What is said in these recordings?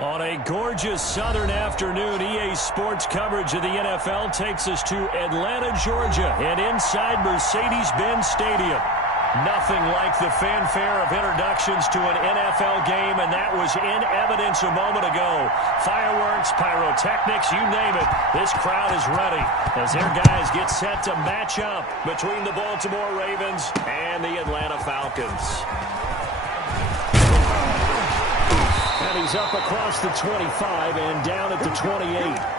On a gorgeous southern afternoon, EA Sports coverage of the NFL takes us to Atlanta, Georgia, and inside Mercedes-Benz Stadium. Nothing like the fanfare of introductions to an NFL game, and that was in evidence a moment ago. Fireworks, pyrotechnics, you name it. This crowd is ready as their guys get set to match up between the Baltimore Ravens and the Atlanta Falcons. And he's up across the 25 and down at the 28.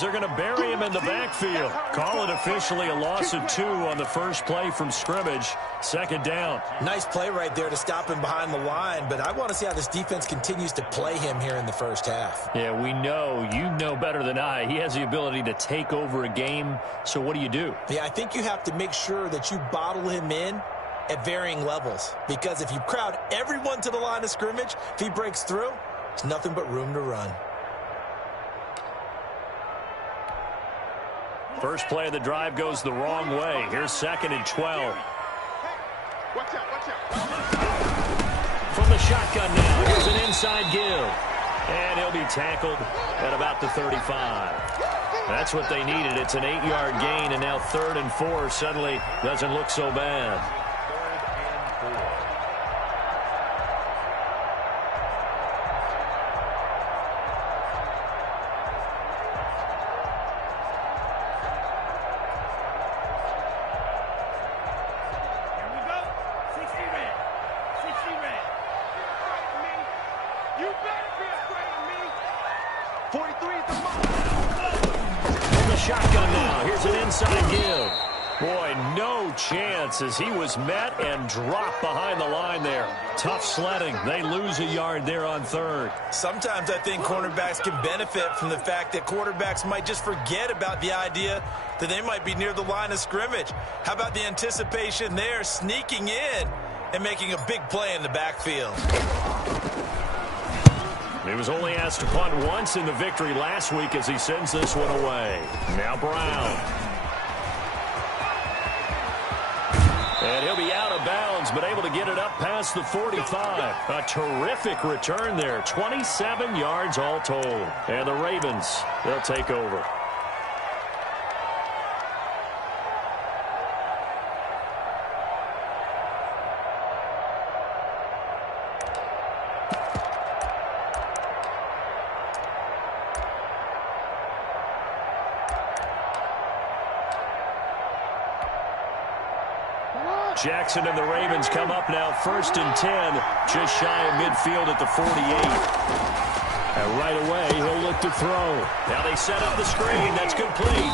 They're going to bury him in the backfield. Call it officially a loss of 2 on the first play from scrimmage. Second down. Nice play right there to stop him behind the line, but I want to see how this defense continues to play him here in the first half. Yeah, we know. You know better than I. He has the ability to take over a game, so what do you do? Yeah, I think you have to make sure that you bottle him in at varying levels, because if you crowd everyone to the line of scrimmage, if he breaks through, there's nothing but room to run. First play of the drive goes the wrong way. Here's 2nd and 12. Watch out. From the shotgun now, here's an inside give. And he'll be tackled at about the 35. That's what they needed. It's an 8-yard gain, and now 3rd and 4 suddenly doesn't look so bad. Shotgun now. Here's an inside give. Boy, no chance as he was met and dropped behind the line there. Tough sledding. They lose a yard there on 3rd. Sometimes I think cornerbacks can benefit from the fact that quarterbacks might just forget about the idea that they might be near the line of scrimmage. How about the anticipation there, sneaking in and making a big play in the backfield? He was only asked to punt once in the victory last week as he sends this one away. Now Brown. And he'll be out of bounds, but able to get it up past the 45. A terrific return there. 27 yards all told. And the Ravens, they'll take over. Jackson and the Ravens come up now 1st and 10, just shy of midfield at the 48. And right away, he'll look to throw. Now they set up the screen. That's complete.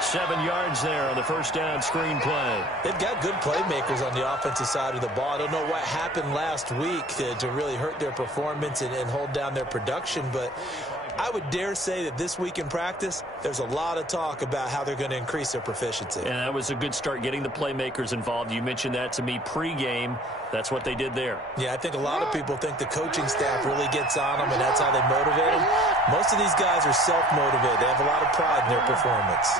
7 yards there on the first down screen play. They've got good playmakers on the offensive side of the ball. I don't know what happened last week to really hurt their performance and hold down their production, but I would dare say that this week in practice, there's a lot of talk about how they're going to increase their proficiency. And that was a good start, getting the playmakers involved. You mentioned that to me pregame. That's what they did there. Yeah, I think a lot of people think the coaching staff really gets on them, and that's how they motivate them. Most of these guys are self-motivated. They have a lot of pride in their performance.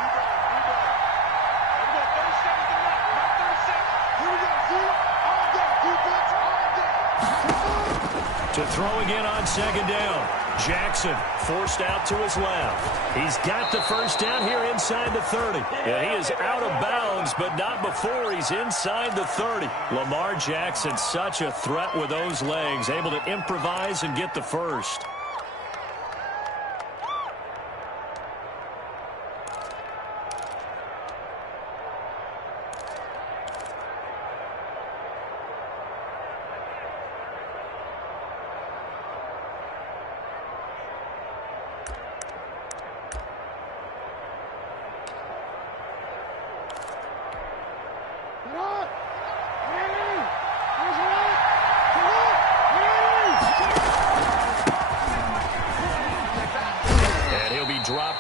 To throw again on 2nd down. Jackson forced out to his left. He's got the first down here inside the 30. Yeah, he is out of bounds, but not before he's inside the 30. Lamar Jackson, such a threat with those legs, able to improvise and get the first.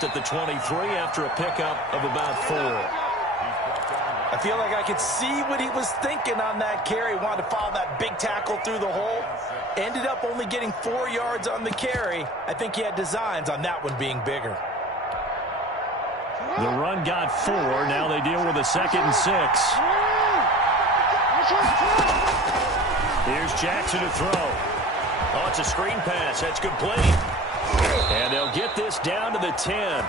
at the 23 after a pickup of about 4. I feel like I could see what he was thinking on that carry. Wanted to follow that big tackle through the hole. Ended up only getting 4 yards on the carry. I think he had designs on that one being bigger. The run got 4. Now they deal with a 2nd and 6. Here's Jackson to throw. Oh, it's a screen pass. That's complete. And they'll get this down to the 10.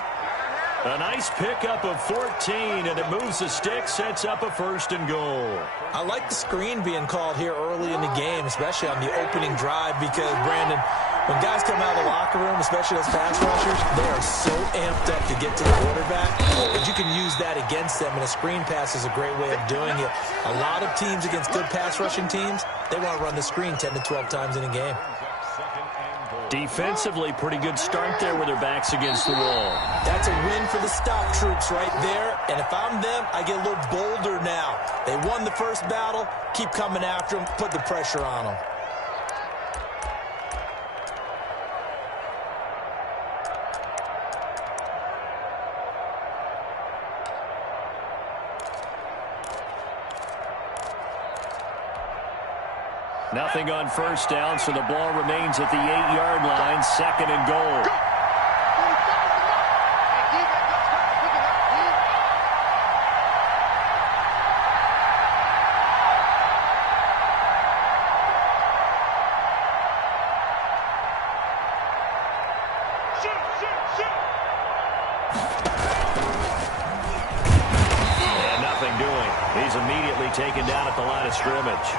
A nice pickup of 14, and it moves the stick, sets up a 1st and goal. I like the screen being called here early in the game, especially on the opening drive, because, Brandon, when guys come out of the locker room, especially those pass rushers, they are so amped up to get to the quarterback that you can use that against them, and a screen pass is a great way of doing it. A lot of teams against good pass rushing teams, they want to run the screen 10 to 12 times in a game. Defensively, pretty good start there with their backs against the wall. That's a win for the stop troops right there. And if I'm them, I get a little bolder now. They won the first battle. Keep coming after them. Put the pressure on them. Nothing on 1st down, so the ball remains at the 8-yard line, 2nd and goal. And nothing doing. He's immediately taken down at the line of scrimmage.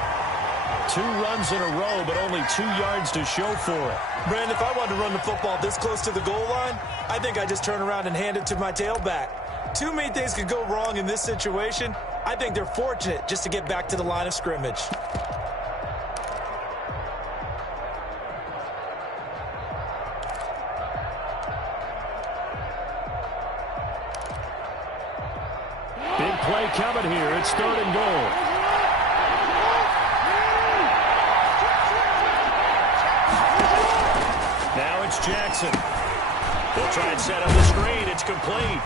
2 runs in a row, but only 2 yards to show for it. Brandon, if I wanted to run the football this close to the goal line, I think I just turn around and hand it to my tailback. Too many things could go wrong in this situation. I think they're fortunate just to get back to the line of scrimmage. Big play coming here. It's 3rd and goal. Jackson. They'll try and set up the screen. It's complete.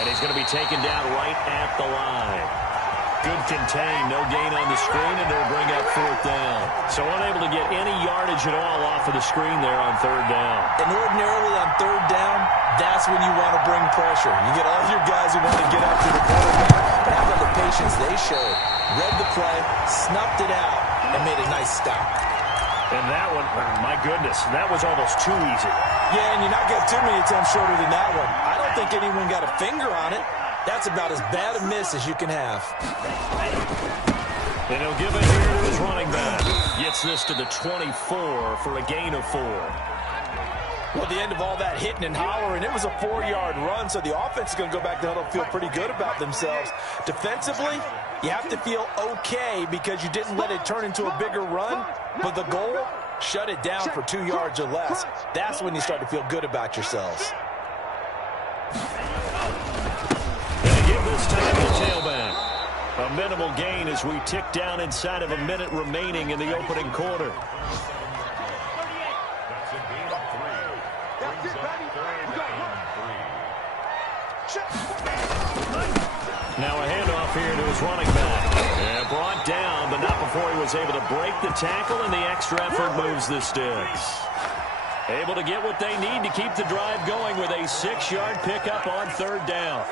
And he's going to be taken down right at the line. Good contain. No gain on the screen, and they'll bring up 4th down. So unable to get any yardage at all off of the screen there on 3rd down. And ordinarily on 3rd down, that's when you want to bring pressure. You get all your guys who want to get up to the quarterback, but how about the patience they showed? Read the play, snuffed it out, and made a nice stop. And that one, my goodness, that was almost too easy. Yeah, and you're not getting too many attempts shorter than that one. I don't think anyone got a finger on it. That's about as bad a miss as you can have. And he'll give it here to his running back. Gets this to the 24 for a gain of 4. Well, at the end of all that hitting and hollering, it was a 4-yard run, so the offense is going to go back to huddle and feel pretty good about themselves. Defensively, you have to feel okay because you didn't let it turn into a bigger run, but the goal, shut it down for 2 yards or less. That's when you start to feel good about yourselves. And give this time to tailback. A minimal gain as we tick down inside of a minute remaining in the opening quarter. Now a handoff here to his running back. And brought down, but not before he was able to break the tackle, and the extra effort moves the sticks. Able to get what they need to keep the drive going with a 6-yard pickup on 3rd down.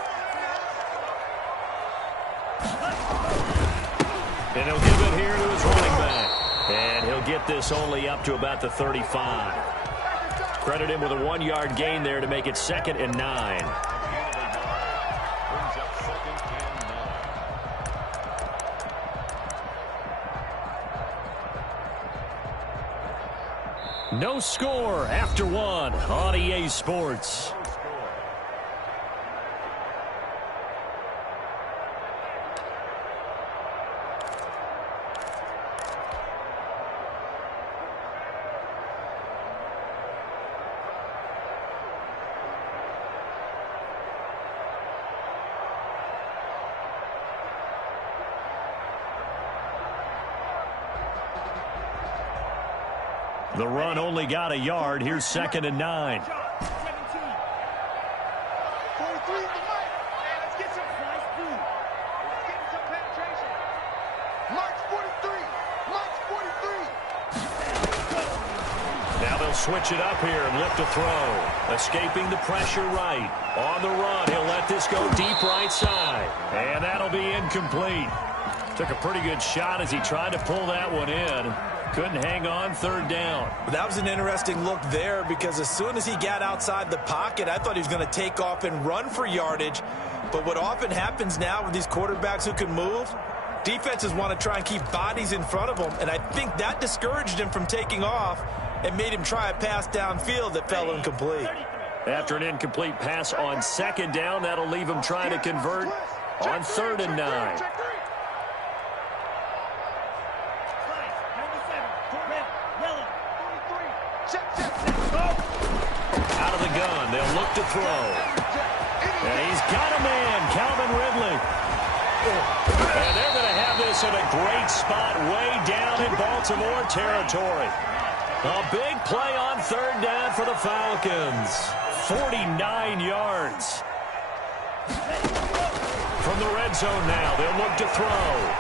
And he'll give it here to his running back. And he'll get this only up to about the 35. Credit him with a 1-yard gain there to make it 2nd and 9. No score after 1 on EA Sports. The run only got a yard. Here's 2nd and 9. 43 is the mic. Hey, let's get some nice food. Let's get some penetration. March 43. March 43. Now they'll switch it up here and lift a throw. Escaping the pressure right. On the run, he'll let this go deep right side. And that'll be incomplete. Took a pretty good shot as he tried to pull that one in. Couldn't hang on, third down. That was an interesting look there because as soon as he got outside the pocket, I thought he was going to take off and run for yardage. But what often happens now with these quarterbacks who can move, defenses want to try and keep bodies in front of them. And I think that discouraged him from taking off and made him try a pass downfield that fell incomplete. After an incomplete pass on second down, that'll leave him trying to convert on 3rd and 9. Out of the gun, they'll look to throw. And he's got a man, Calvin Ridley. And they're going to have this in a great spot way down in Baltimore territory. A big play on 3rd down for the Falcons. 49 yards. From the red zone now, they'll look to throw.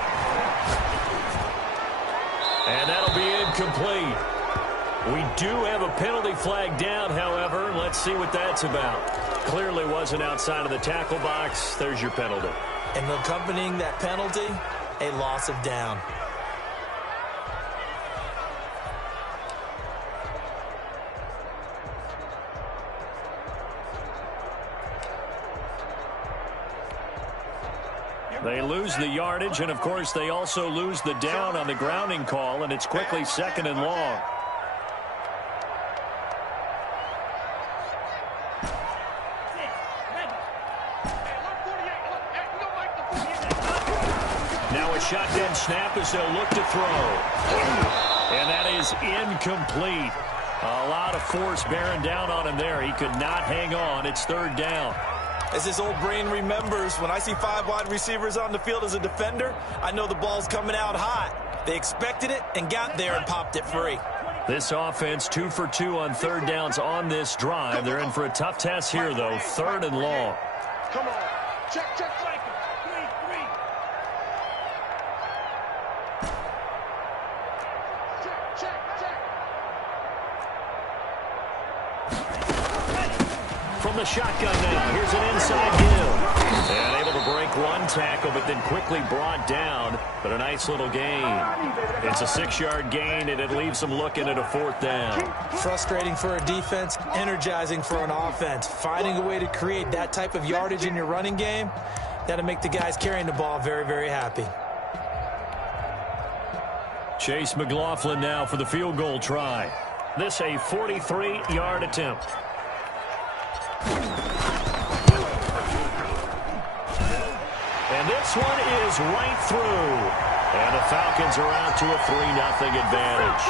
And that'll be incomplete. We do have a penalty flag down, however. Let's see what that's about. Clearly wasn't outside of the tackle box. There's your penalty. And accompanying that penalty, a loss of down. They lose the yardage, and, of course, they also lose the down on the grounding call, and it's quickly 2nd and long. Now a shotgun snap as they'll look to throw. And that is incomplete. A lot of force bearing down on him there. He could not hang on. It's 3rd down. As his old brain remembers, when I see 5 wide receivers on the field as a defender, I know the ball's coming out hot. They expected it and got there and popped it free. This offense 2 for 2 on 3rd downs on this drive. They're in for a tough test here, though. 3rd and long. Come on. Check, check, check. From the shotgun now, here's an inside give. And able to break one tackle, but then quickly brought down. But a nice little gain. It's a 6-yard gain, and it leaves them looking at a 4th down. Frustrating for a defense, energizing for an offense. Finding a way to create that type of yardage in your running game, that'll make the guys carrying the ball very, very happy. Chase McLaughlin now for the field goal try. This a 43-yard attempt. And this one is right through. And the Falcons are out to a 3-0 advantage.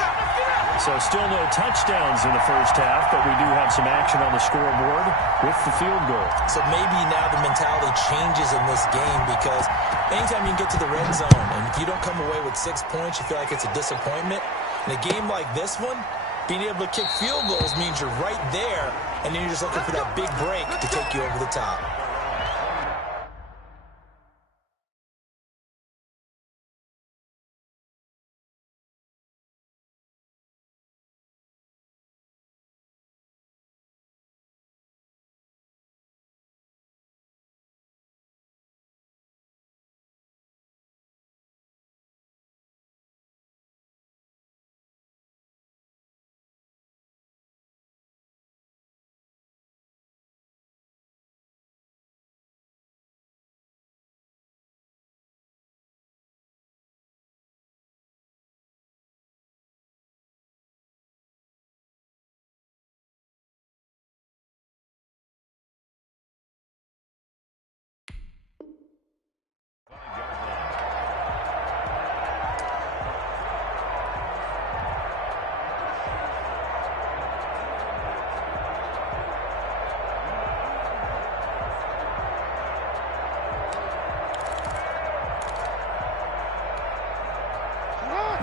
So still no touchdowns in the first half, but we do have some action on the scoreboard with the field goal. So maybe now the mentality changes in this game because anytime you can get to the red zone, and if you don't come away with 6 points, you feel like it's a disappointment. In a game like this one, being able to kick field goals means you're right there, and then you're just looking for that big break to take you over the top.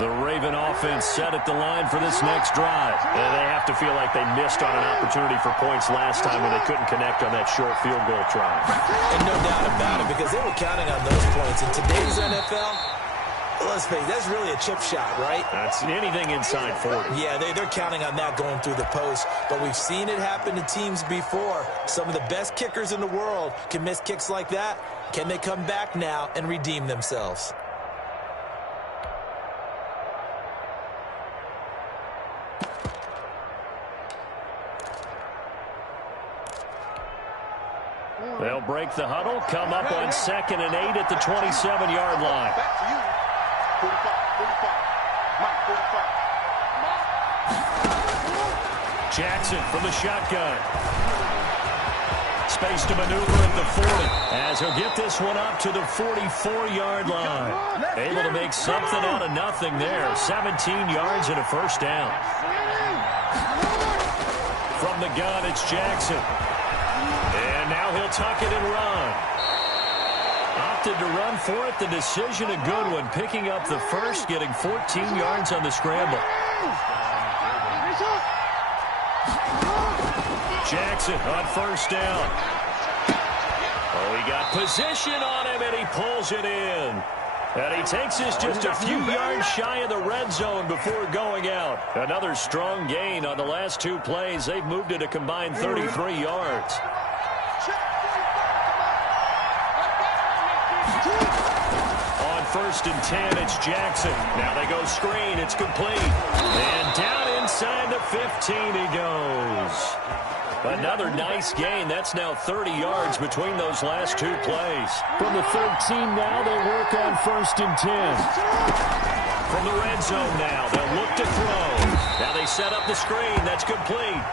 The Raven offense set at the line for this next drive. And they have to feel like they missed on an opportunity for points last time when they couldn't connect on that short field goal try. And no doubt about it, because they were counting on those points. In today's NFL, let's face it, that's really a chip shot, right? That's anything inside 40. Yeah, they're counting on that going through the post. But we've seen it happen to teams before. Some of the best kickers in the world can miss kicks like that. Can they come back now and redeem themselves? They'll break the huddle, come up on 2nd and 8 at the 27-yard line. Back to you. 45. Mike, 45. Jackson from the shotgun. Space to maneuver at the 40 as he'll get this one up to the 44-yard line. Able to make something out of nothing there. 17 yards and a first down. From the gun, it's Jackson. And now he'll tuck it and run. Opted to run for it. The decision a good one. Picking up the first, getting 14 yards on the scramble. Jackson on first down. Oh, he got position on him, and he pulls it in. And he takes us just a few yards shy of the red zone before going out. Another strong gain on the last two plays. They've moved it a combined 33 yards. On 1st and 10, it's Jackson. Now they go screen. It's complete. And down inside the 15 he goes. Another nice gain. That's now 30 yards between those last two plays. From the 13 now, they'll work on 1st and 10. From the red zone now, they'll look to throw. Now they set up the screen. That's complete.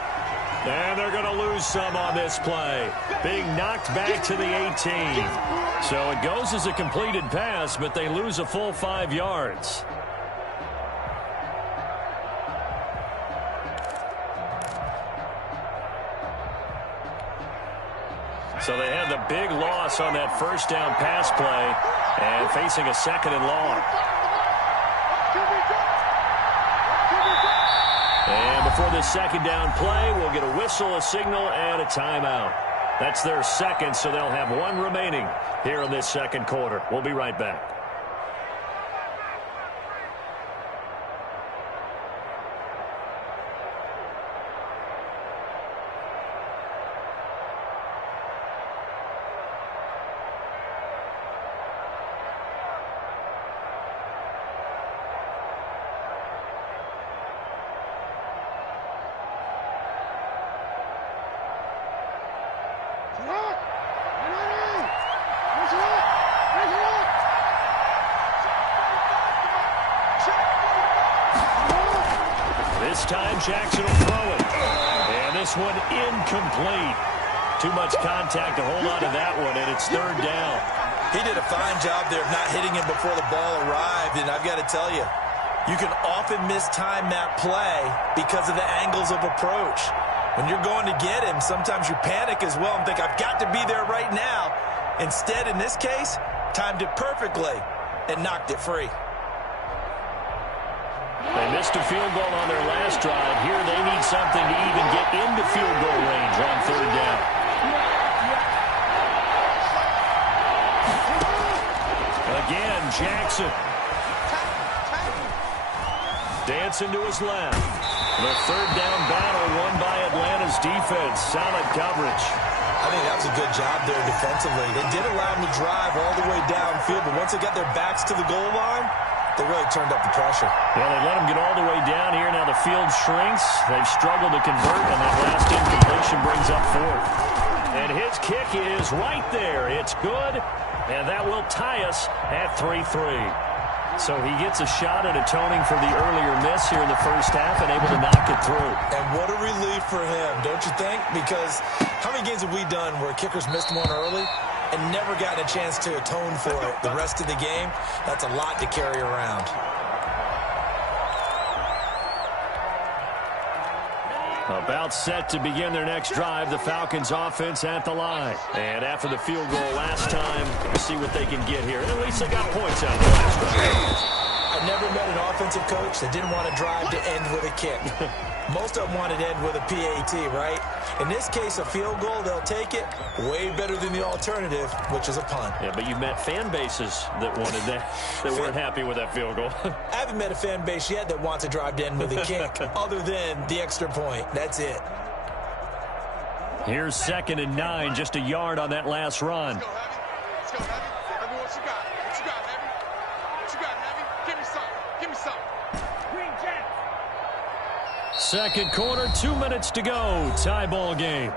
And they're going to lose some on this play. Being knocked back to the 18. So it goes as a completed pass, but they lose a full 5 yards. So they had the big loss on that first down pass play and facing a 2nd and long. And before this 2nd down play, we'll get a whistle, a signal, and a timeout. That's their second, so they'll have one remaining here in this second quarter. We'll be right back. This time Jackson will throw it. And this one incomplete. Too much contact to hold on to that one, and it's 3rd down. He did a fine job there of not hitting him before the ball arrived, and I've got to tell you, you can often mistime that play because of the angles of approach. When you're going to get him, sometimes you panic as well and think, I've got to be there right now. Instead, in this case, timed it perfectly and knocked it free. They missed a field goal on their last drive. Here they need something to even get into field goal range on 3rd down. Again, Jackson. Dancing to his left. The 3rd down battle won by Atlanta's defense. Solid coverage. I think that was a good job there defensively. They did allow them to drive all the way downfield, but once they got their backs to the goal line, they really turned up the pressure. Yeah, they let them get all the way down here. Now the field shrinks. They've struggled to convert, and that last incompletion brings up 4th. And his kick is right there. It's good, and that will tie us at 3-3. So he gets a shot at atoning for the earlier miss here in the first half and able to knock it through. And what a relief for him, don't you think? Because how many games have we done where kickers missed one early and never gotten a chance to atone for it the rest of the game? That's a lot to carry around. About set to begin their next drive, the Falcons offense at the line. And after the field goal last time, we'll see what they can get here. And at least they got points out of the last drive. I never met an offensive coach that didn't want to drive to end with a kick. Most of them wanted to end with a PAT, right? In this case, a field goal, they'll take it. Way better than the alternative, which is a punt. Yeah, but you met fan bases that wanted that, that weren't happy with that field goal. I haven't met a fan base yet that wants to drive to end with a kick, other than the extra point. That's it. Here's 2nd and 9, just a yard on that last run. Let's go, Heavy. Let's go, Heavy. Heavy, what you got? What you got, Heavy? What you got, Heavy? Give me something. Give me something. Green Jack. Second quarter, 2 minutes to go. Tie ball game.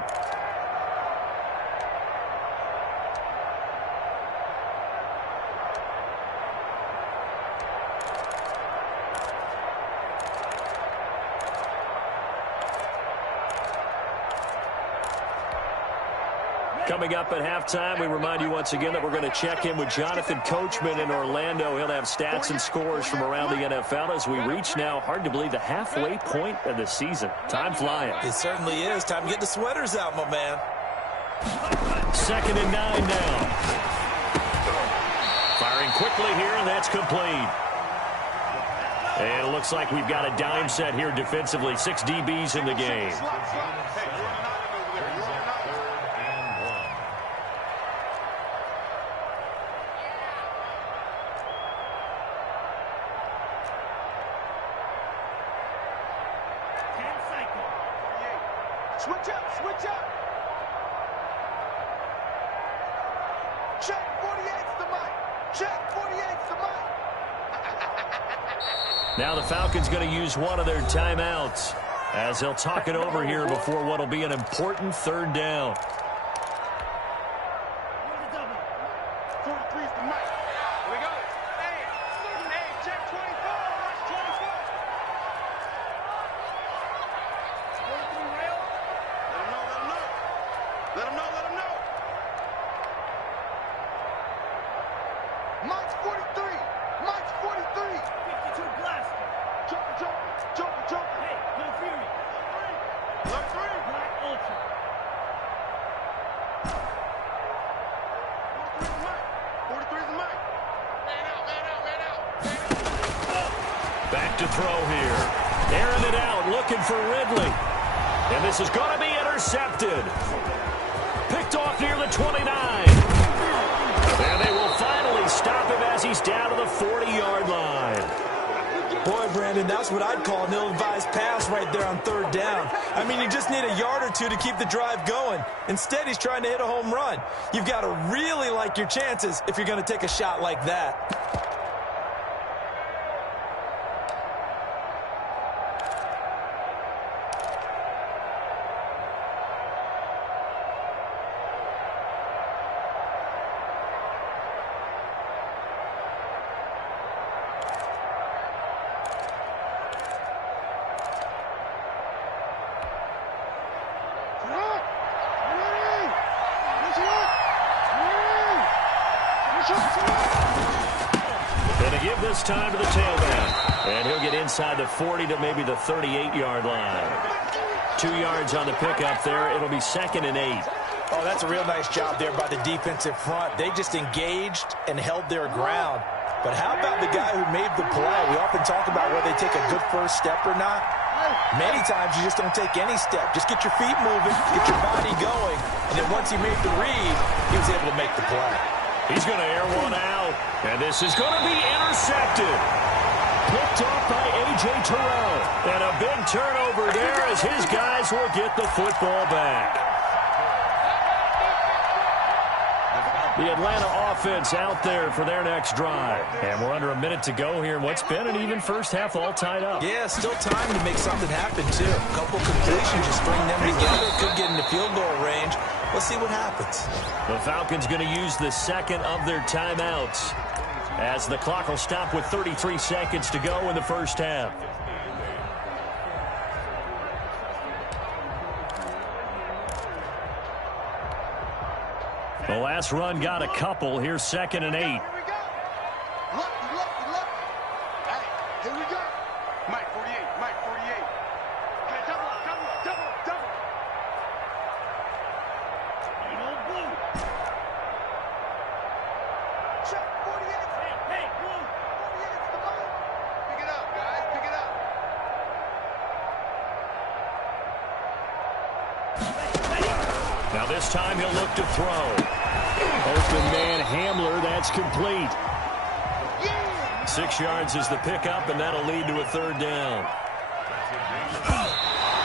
Coming up at halftime, we remind you once again that we're going to check in with Jonathan Coachman in Orlando. He'll have stats and scores from around the NFL as we reach now, hard to believe, the halfway point of the season. Time flying. It certainly is. Time to get the sweaters out, my man. 2nd and 9 now. Firing quickly here, and that's complete. And it looks like we've got a dime set here defensively. 6 DBs in the game. Switch up, switch up. Check 48's the mic. Check 48's the mic. Now the Falcons going to use one of their timeouts as they'll talk it over here before what will be an important 3rd down. 43's the mic. Here we go. Hey, check 24. Watch 24. 43 rail. Let him know. Mike's 43. Mike's 43. 52 blaster. Joker. Hey, no fury. Look 3. Black Ultra. 43's the mic. Man out. Back to throw here. Airing it out, looking for Ridley. And this is going to be intercepted. Picked off near the 29. And they will finally stop him as he's down to the 40-yard line. Boy, Brandon, that's what I'd call an ill-advised pass right there on 3rd down. I mean, you just need a yard or two to keep the drive going. Instead, he's trying to hit a home run. You've got to really like your chances if you're going to take a shot like that. Going to give this time to the tailback. And he'll get inside the 40 to maybe the 38-yard line. 2 yards on the pickup there. It'll be 2nd and 8. Oh, that's a real nice job there by the defensive front. They just engaged and held their ground. But how about the guy who made the play? We often talk about whether they take a good first step or not. Many times you just don't take any step. Just get your feet moving, get your body going, and then once he made the read, he was able to make the play. He's going to air one out, and this is going to be intercepted. Picked off by A.J. Terrell. And a big turnover there as his guys will get the football back. The Atlanta offense out there for their next drive. And we're under a minute to go here in what's been an even first half all tied up. Yeah, still time to make something happen, too. A couple completions, just string them together. Could get into field goal range. Let's see what happens. The Falcons going to use the 2nd of their timeouts as the clock will stop with 33 seconds to go in the first half. The last run got a couple. Here's 2nd and 8. Here we go. Lucky. Hey, here we go. Mike 48. Okay, double up. Ain't no blue. Check 48. Hey, blue. 48's the mic. Now this time he'll look to throw. Open man Hamler, that's complete. 6 yards is the pickup, and that'll lead to a 3rd down.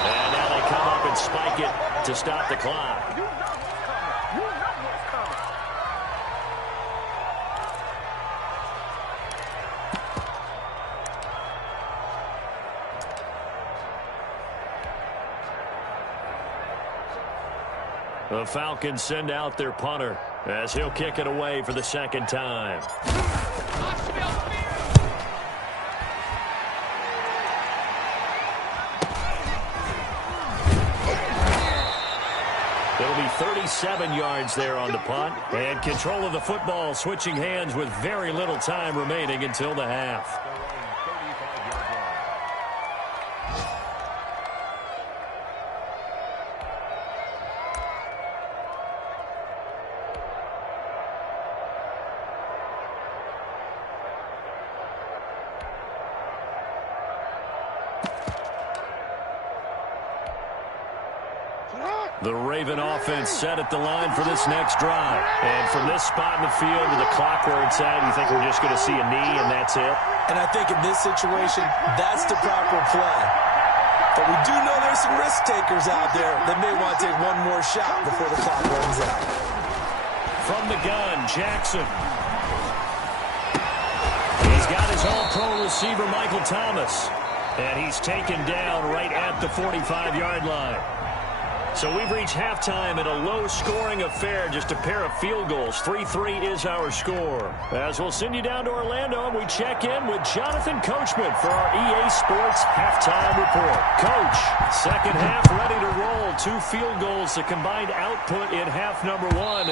And now they come up and spike it to stop the clock. The Falcons send out their punter as he'll kick it away for the 2nd time. It'll be 37 yards there on the punt. And control of the football, switching hands with very little time remaining until the half. The Raven offense set at the line for this next drive. And from this spot in the field with the clock where it's at, you think we're just going to see a knee and that's it? And I think in this situation, that's the proper play. But we do know there's some risk takers out there that may want to take one more shot before the clock runs out. From the gun, Jackson. He's got his all-pro receiver, Michael Thomas. And he's taken down right at the 45-yard line. So we've reached halftime in a low-scoring affair, just a pair of field goals. 3-3 is our score. As we'll send you down to Orlando, and we check in with Jonathan Coachman for our EA Sports Halftime Report. Coach, second half ready to roll. 2 field goals, the combined output in half number 1.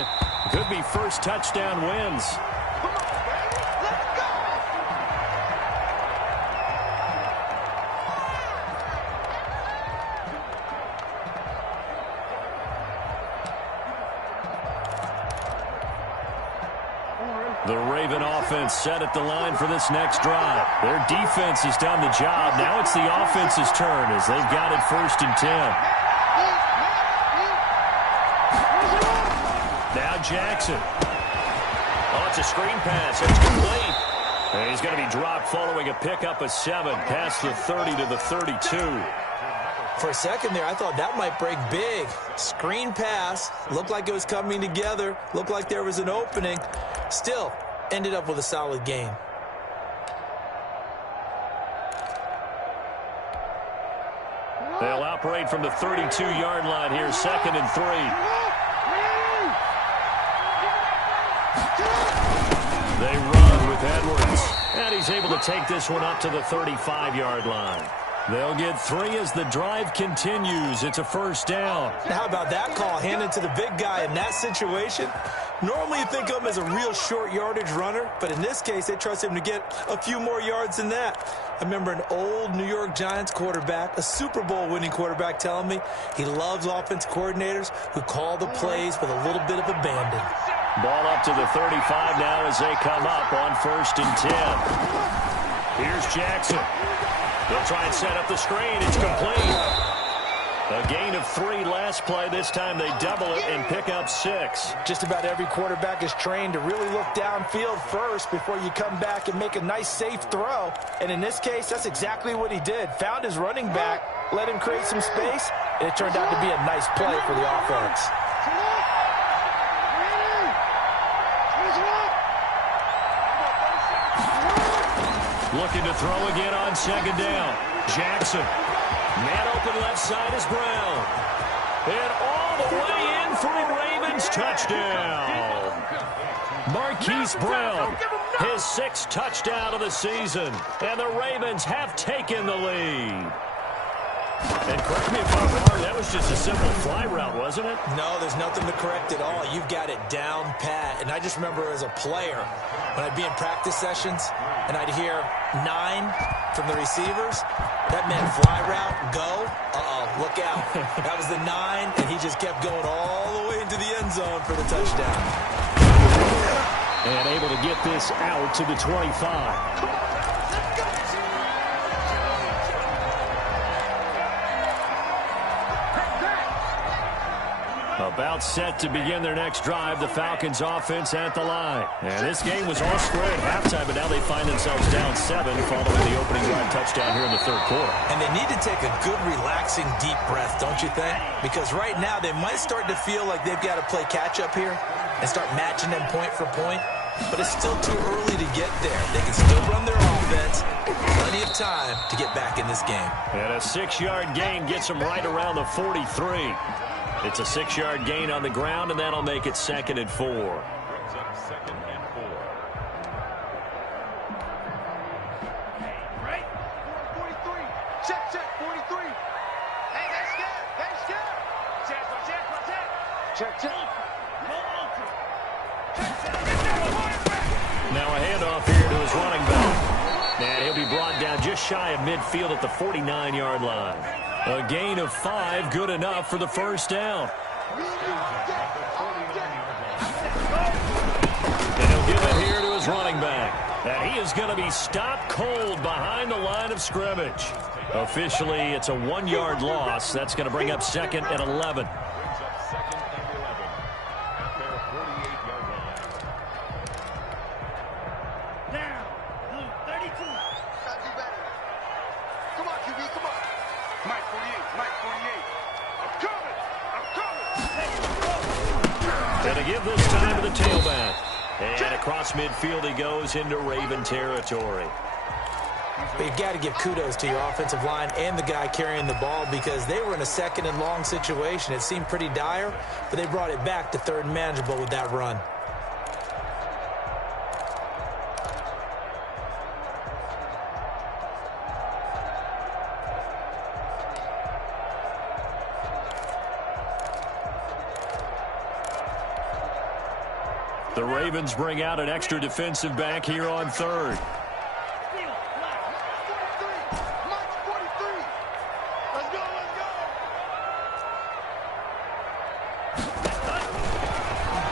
Could be first touchdown wins. The Raven offense set at the line for this next drive. Their defense has done the job. Now it's the offense's turn as they've got it 1st and 10. Now Jackson. Oh, it's a screen pass. It's complete. And he's going to be dropped following a pickup of 7 past the 30 to the 32. For a second there, I thought that might break big. Screen pass. Looked like it was coming together. Looked like there was an opening. Still, ended up with a solid gain. They'll operate from the 32-yard line here, 2nd and 3. They run with Edwards. And he's able to take this one up to the 35-yard line. They'll get 3 as the drive continues. It's a 1st down. Now, how about that call handed to the big guy in that situation? Normally you think of him as a real short yardage runner, but in this case they trust him to get a few more yards than that. I remember an old New York Giants quarterback, a Super Bowl winning quarterback, telling me he loves offense coordinators who call the plays with a little bit of abandon. Ball up to the 35 now as they come up on 1st and 10. Here's Jackson. They'll try and set up the screen. It's complete. A gain of 3 last play. This time they double it and pick up 6. Just about every quarterback is trained to really look downfield first before you come back and make a nice, safe throw. And in this case, that's exactly what he did. Found his running back, let him create some space, and it turned out to be a nice play for the offense. Looking to throw again on 2nd down. Jackson. Man open left side is Brown. And all the way in for a Ravens touchdown. Marquise Brown, his 6th touchdown of the season. And the Ravens have taken the lead. And correct me if I'm wrong, that was just a simple fly route, wasn't it? No, there's nothing to correct at all. You've got it down pat. And I just remember as a player, when I'd be in practice sessions, and I'd hear 9 from the receivers, that meant fly route, go, look out. That was the 9, and he just kept going all the way into the end zone for the touchdown. And able to get this out to the 25. A About set to begin their next drive, the Falcons offense at the line. And this game was all square at halftime, but now they find themselves down 7 following the opening drive touchdown here in the third quarter. And they need to take a good, relaxing, deep breath, don't you think? Because right now they might start to feel like they've got to play catch-up here and start matching them point for point. But it's still too early to get there. They can still run their offense. Plenty of time to get back in this game. And a 6-yard gain gets them right around the 43. It's a 6-yard gain on the ground, and that'll make it 2nd and 4. Check, 43. Hey, they scared. Check. Now a handoff here to his running back. And he'll be brought down just shy of midfield at the 49-yard line. A gain of 5, good enough for the first down. And he'll give it here to his running back. And he is going to be stopped cold behind the line of scrimmage. Officially, it's a 1-yard loss. That's going to bring up 2nd and 11. And to give this time to the tailback. And across midfield he goes into Raven territory. But you've got to give kudos to your offensive line and the guy carrying the ball because they were in a 2nd and long situation. It seemed pretty dire, but they brought it back to 3rd and manageable with that run. The Ravens bring out an extra defensive back here on 3rd.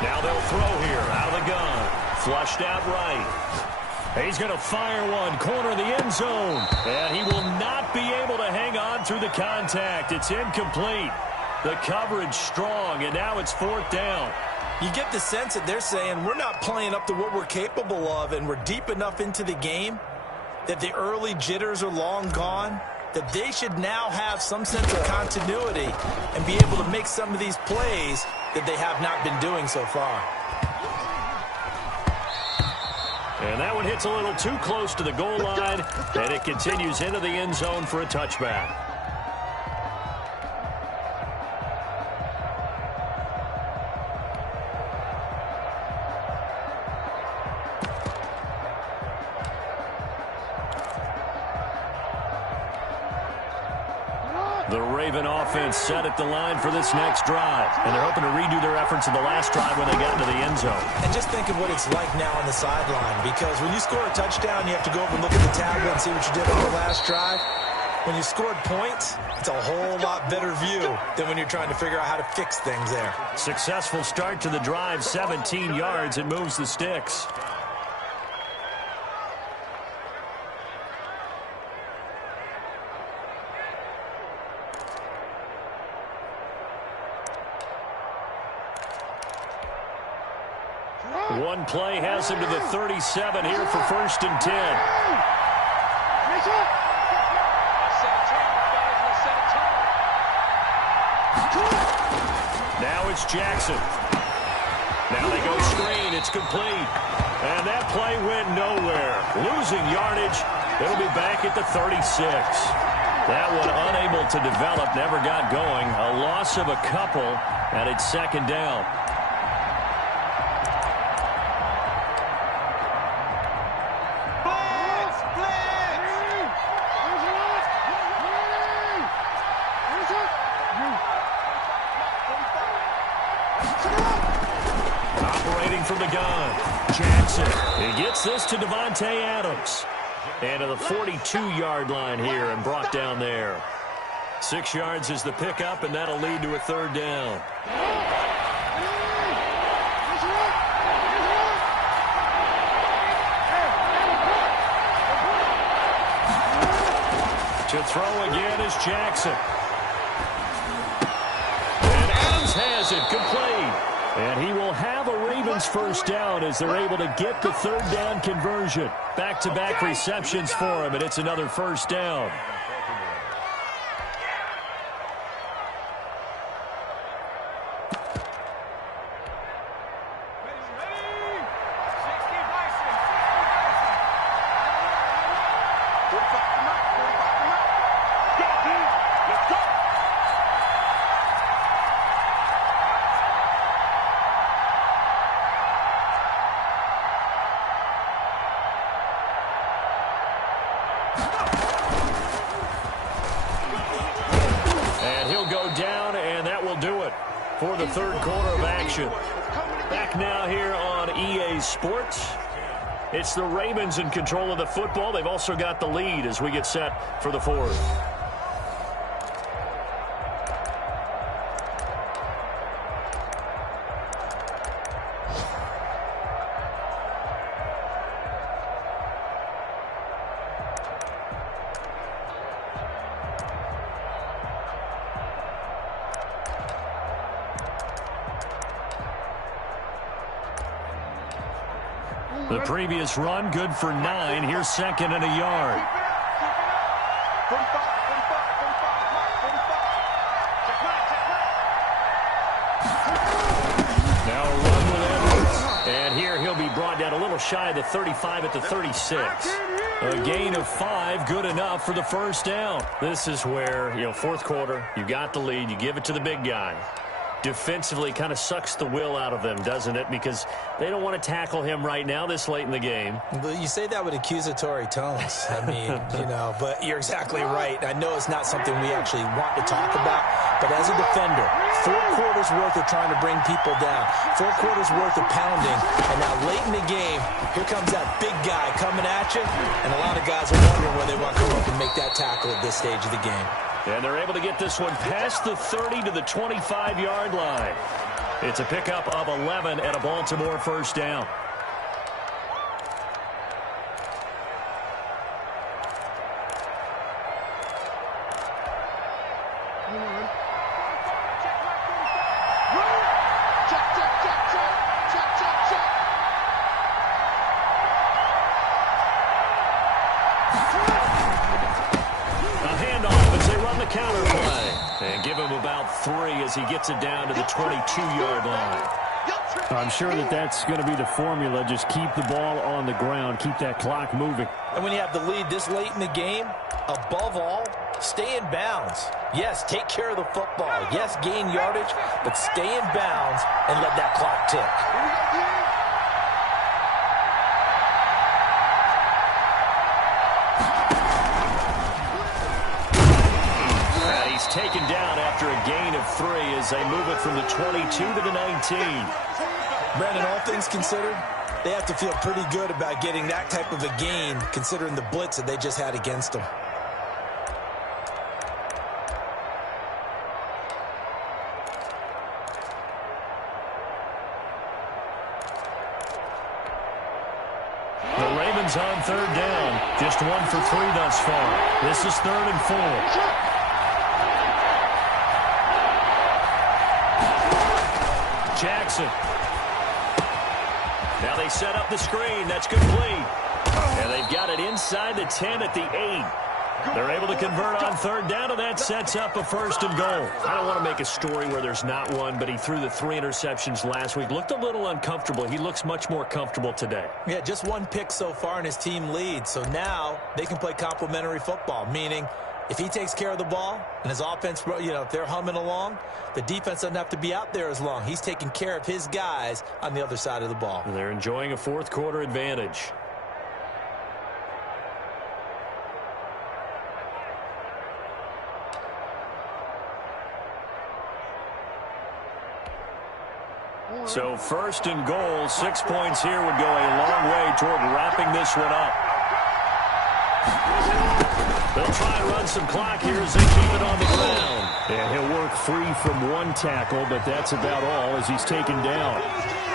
Now they'll throw here out of the gun. Flushed out right. He's going to fire one, corner of the end zone. And he will not be able to hang on through the contact. It's incomplete. The coverage strong, and now it's 4th down. You get the sense that they're saying we're not playing up to what we're capable of, and we're deep enough into the game that the early jitters are long gone, that they should now have some sense of continuity and be able to make some of these plays that they have not been doing so far. And that one hits a little too close to the goal line, and it continues into the end zone for a touchback. The Raven offense set at the line for this next drive. And they're hoping to redo their efforts in the last drive when they got into the end zone. And just think of what it's like now on the sideline. Because when you score a touchdown, you have to go over and look at the tablet and see what you did on the last drive. When you scored points, it's a whole lot better view than when you're trying to figure out how to fix things there. Successful start to the drive, 17 yards, and moves the sticks. One play has him to the 37 here for 1st and 10. Now it's Jackson. Now they go screen. It's complete. And that play went nowhere. Losing yardage. It'll be back at the 36. That one unable to develop, never got going. A loss of a couple, and it's 2nd down. From the gun, Jackson. He gets this to Devontae Adams. And to the 42-yard line here and brought down there. 6 yards is the pickup, and that'll lead to a 3rd down. To throw again is Jackson. And Adams has has it. Good play. And he will have a Ravens first down as they're able to get the third down conversion. Back-to-back receptions for him, and it's another first down. And he'll go down, and that will do it for the third quarter of action. Back now here on EA Sports. It's the Ravens in control of the football. They've also got the lead as we get set for the fourth. The previous run, good for 9. Here's second and a yard. Now a run with Edwards. And here he'll be brought down a little shy of the 35 at the 36. A gain of 5, good enough for the first down. This is where, fourth quarter, you got the lead, you give it to the big guy. Defensively kind of sucks the will out of them, doesn't it? Because they don't want to tackle him right now this late in the game. But you say that with accusatory tones. I mean, but you're exactly right. I know it's not something we actually want to talk about, but as a defender, 4 quarters worth of trying to bring people down, 4 quarters worth of pounding, and now late in the game, here comes that big guy coming at you, and a lot of guys are wondering whether they want to come up and make that tackle at this stage of the game. And they're able to get this one past the 30 to the 25-yard line. It's a pickup of 11 and a Baltimore first down. Counter play and give him about 3 as he gets it down to the 22-yard line. I'm sure that's going to be the formula. Just keep the ball on the ground, keep that clock moving. And when you have the lead this late in the game, above all, stay in bounds. Yes, take care of the football. Yes, gain yardage, but stay in bounds and let that clock tick. Taken down after a gain of 3 as they move it from the 22 to the 19. Brandon, all things considered, they have to feel pretty good about getting that type of a gain considering the blitz that they just had against them. The Ravens on third down. Just 1 for 3 thus far. This is 3rd and 4. Jackson. Now they set up the screen. That's complete. And they've got it inside the 10 at the 8. They're able to convert on third down, and that sets up a 1st and goal. I don't want to make a story where there's not one, but he threw the 3 interceptions last week. Looked a little uncomfortable. He looks much more comfortable today. Yeah, just 1 pick so far, and his team leads. So now they can play complementary football, meaning if he takes care of the ball and his offense, if they're humming along, the defense doesn't have to be out there as long. He's taking care of his guys on the other side of the ball. And they're enjoying a 4th quarter advantage. So 1st and goal, 6 points here would go a long way toward wrapping this one up. They'll try and run some clock here as they keep it on the ground. And he'll work free from one tackle, but that's about all as he's taken down.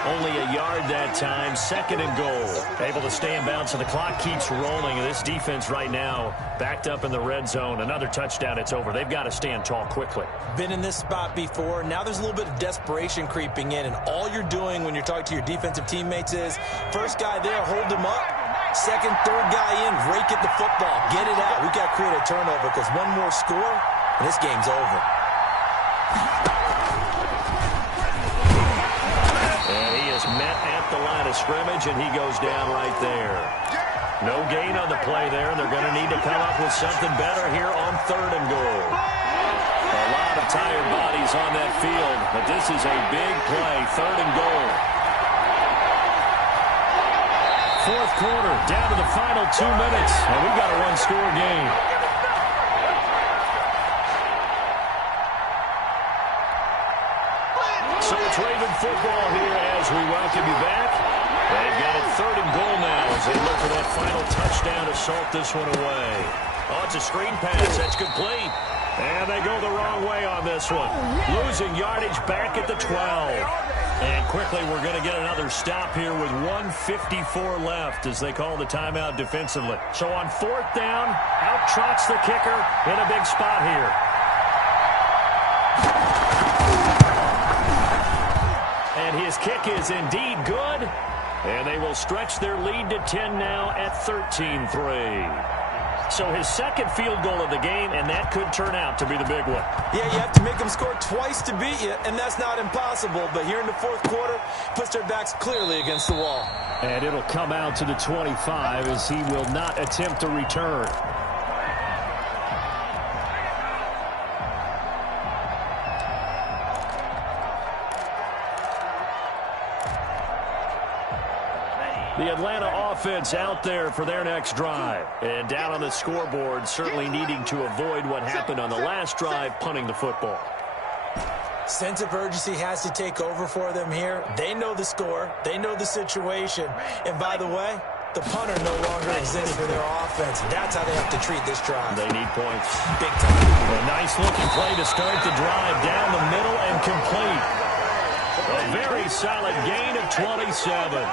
Only a yard that time, 2nd and goal. Able to stay in bounds, so the clock keeps rolling. And this defense right now backed up in the red zone. Another touchdown, it's over. They've got to stand tall quickly. Been in this spot before. Now there's a little bit of desperation creeping in, and all you're doing when you're talking to your defensive teammates is first guy there, hold him up. Second, third guy in, rake at the football. Get it out. We've got to create a turnover because one more score, and this game's over. And he is met at the line of scrimmage, and he goes down right there. No gain on the play there. They're going to need to come up with something better here on 3rd and goal. A lot of tired bodies on that field, but this is a big play, 3rd and goal. 4th quarter, down to the final 2 minutes, and we've got a one-score game. So it's Raven football here as we welcome you back. They've got it 3rd and goal now as they look for that final touchdown to salt this one away. Oh, it's a screen pass. That's complete. And they go the wrong way on this one. Losing yardage back at the 12. And quickly we're going to get another stop here with 1:54 left as they call the timeout defensively. So on 4th down, out trots the kicker in a big spot here. And his kick is indeed good. And they will stretch their lead to 10 now at 13-3. So his 2nd field goal of the game, and that could turn out to be the big one. Yeah, you have to make them score twice to beat you, and that's not impossible. But here in the 4th quarter, puts their backs clearly against the wall. And it'll come out to the 25 as he will not attempt a return. The Atlanta offense out there for their next drive. And down on the scoreboard, certainly needing to avoid what happened on the last drive, punting the football. Sense of urgency has to take over for them here. They know the score. They know the situation. And by the way, the punter no longer exists for their offense. That's how they have to treat this drive. They need points. Big time. A nice-looking play to start the drive down the middle and complete. A very solid gain of 27.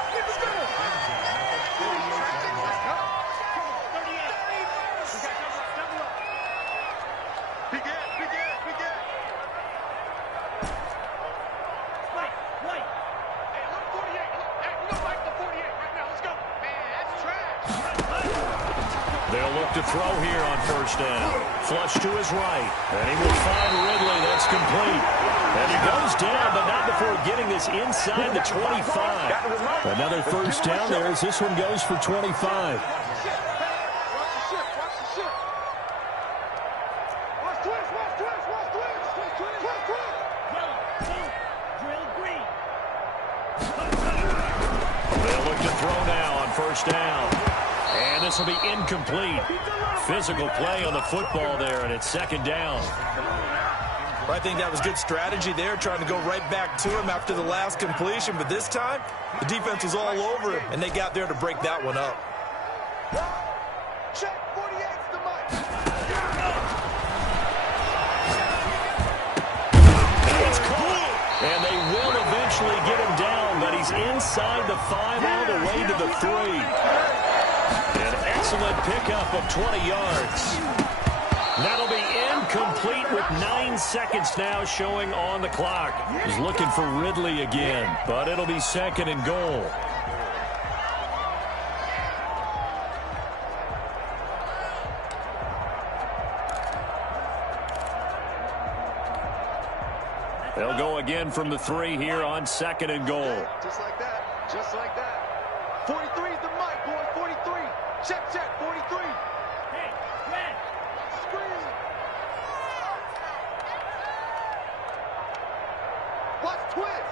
To throw here on 1st down. Flush to his right. And he will find Ridley. That's complete. And he goes down, but not before getting this inside the 25. Another 1st down there as this one goes for 25. They'll look to throw now on 1st down. And this will be incomplete. Physical play on the football there, and it's 2nd down. I think that was good strategy there, trying to go right back to him after the last completion. But this time, the defense was all over him, and they got there to break that one up. Check 48's the mic. It's caught. And they will eventually get him down, but he's inside the 5 all the way to the 3. An excellent pickup of 20 yards. That'll be incomplete with 9 seconds now showing on the clock. He's looking for Ridley again, but it'll be 2nd and goal. They'll go again from the 3 here on 2nd and goal. Just like that. Just like that. 43 is the mic, boy. 43. Check, check. 43. Hey, red. Screen. Watch twist.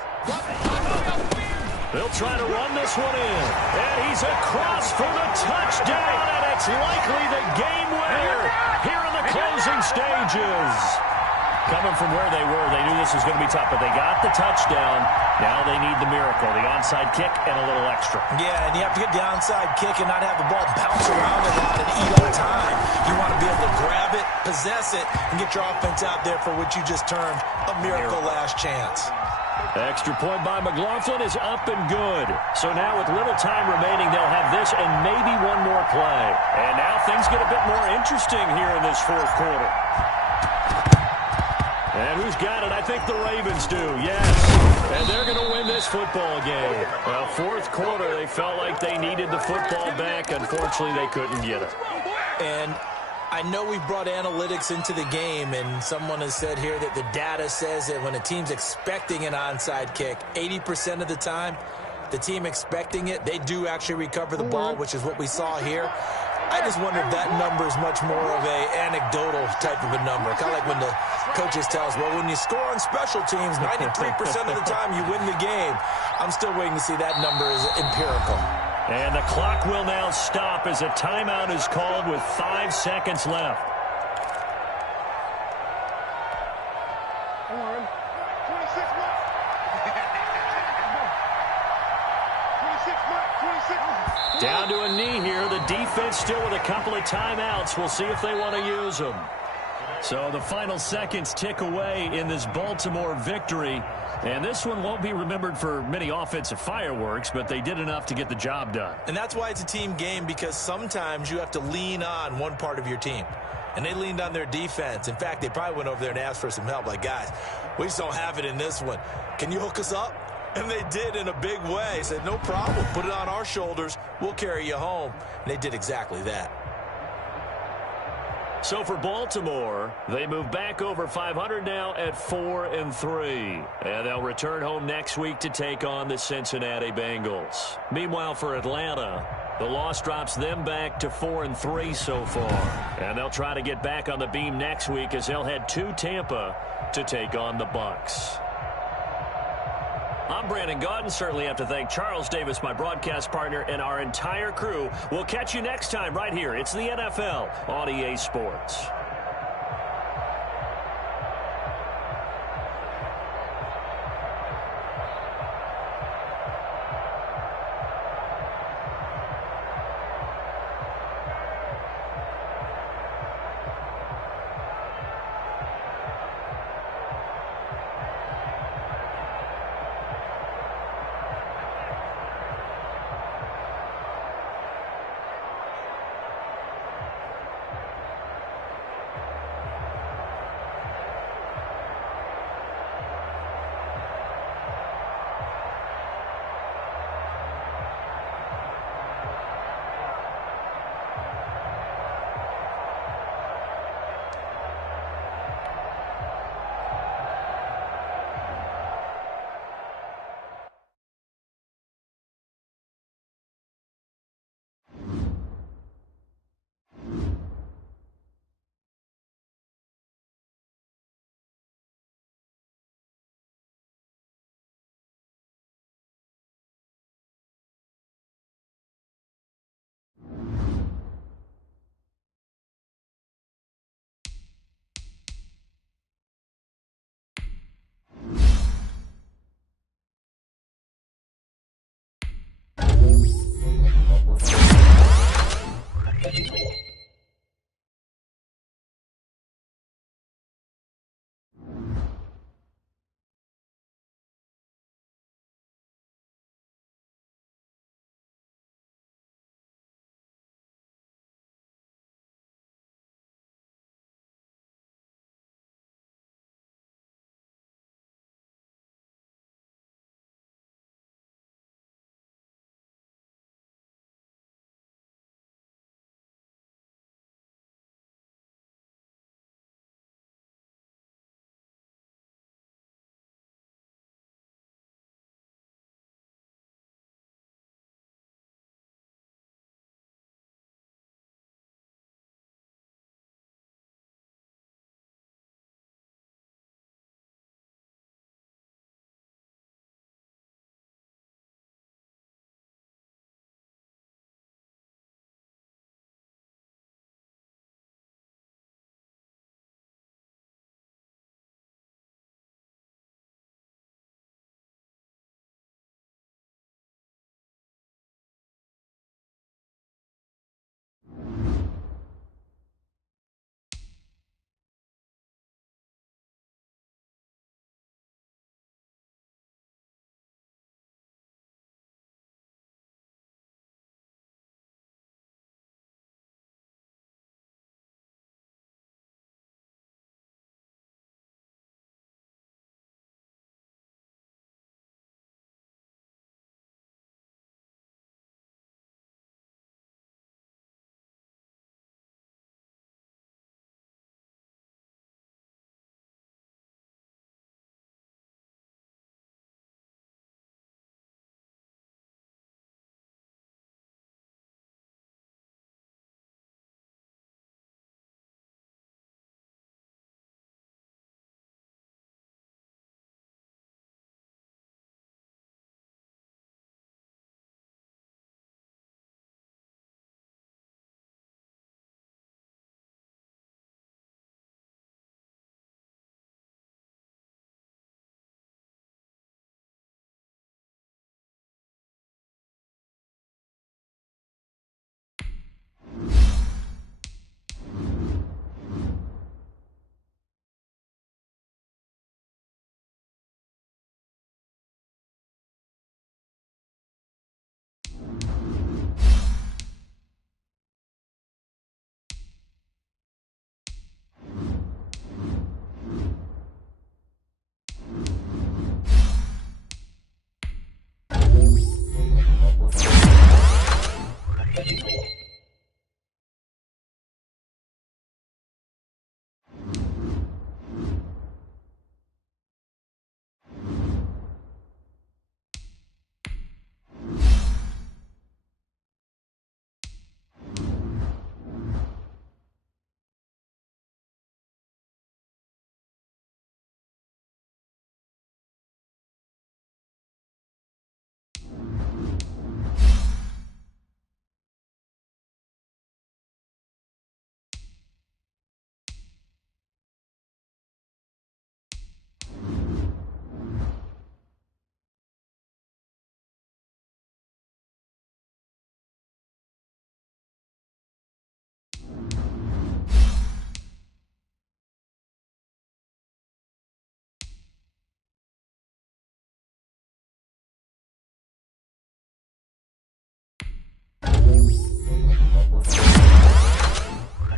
They'll try to run this one in. And he's across for the touchdown, and it's likely the game winner here in the closing stages. Coming from where they were, they knew this was going to be tough, but they got the touchdown. Now they need the miracle, the onside kick and a little extra. Yeah, and you have to get the onside kick and not have the ball bounce around a lot and eat up time. You want to be able to grab it, possess it, and get your offense out there for what you just termed a miracle last chance. Extra point by McLaughlin is up and good. So now with little time remaining, they'll have this and maybe one more play. And now things get a bit more interesting here in this fourth quarter. And who's got it? I think the Ravens do, yes. And they're going to win this football game. Well, fourth quarter, they felt like they needed the football back. Unfortunately, they couldn't get it. And I know we brought analytics into the game, and someone has said here that the data says that when a team's expecting an onside kick, 80% of the time, the team expecting it, they do actually recover the ball, which is what we saw here. I just wonder if that number is much more of a anecdotal type of a number. Kind of like when the coaches tell us, well, when you score on special teams, 93% of the time you win the game. I'm still waiting to see that number is empirical. And the clock will now stop as a timeout is called with 5 seconds left. 26 left. 26 left. Down to a knee here. The defense still with a couple of timeouts. We'll see if they want to use them. So the final seconds tick away in this Baltimore victory. And this one won't be remembered for many offensive fireworks, but they did enough to get the job done. And that's why it's a team game, because sometimes you have to lean on one part of your team. And they leaned on their defense. In fact, they probably went over there and asked for some help. Like, guys, we just don't have it in this one. Can you hook us up? And they did in a big way. Said, no problem. Put it on our shoulders. We'll carry you home. And they did exactly that. So for Baltimore, they move back over 500 now at 4-3. And they'll return home next week to take on the Cincinnati Bengals. Meanwhile, for Atlanta, the loss drops them back to 4-3 so far. And they'll try to get back on the beam next week as they'll head to Tampa to take on the Bucs. I'm Brandon Gaudin. Certainly have to thank Charles Davis, my broadcast partner, and our entire crew. We'll catch you next time right here. It's the NFL on EA Sports.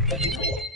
Thank you.